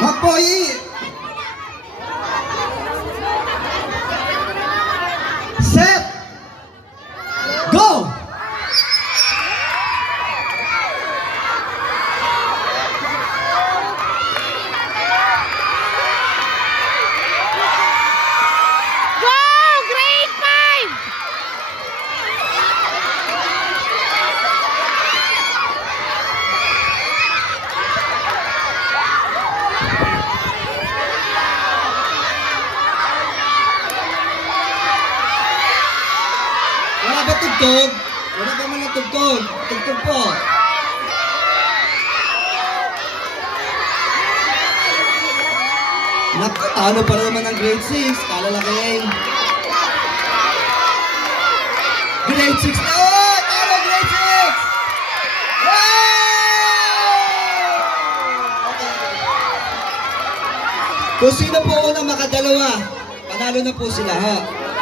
Magpoy! Set! Go! Grade 5! Wala ba tugtog? Wala ba man tugtog? Tugtog po. Naku, talo pa naman ng grade 6. Kalalaking. Grade 6 na! Oh! Talo grade 6! Okay. Kung sino po unang makadalawa, panalo na po sila ha.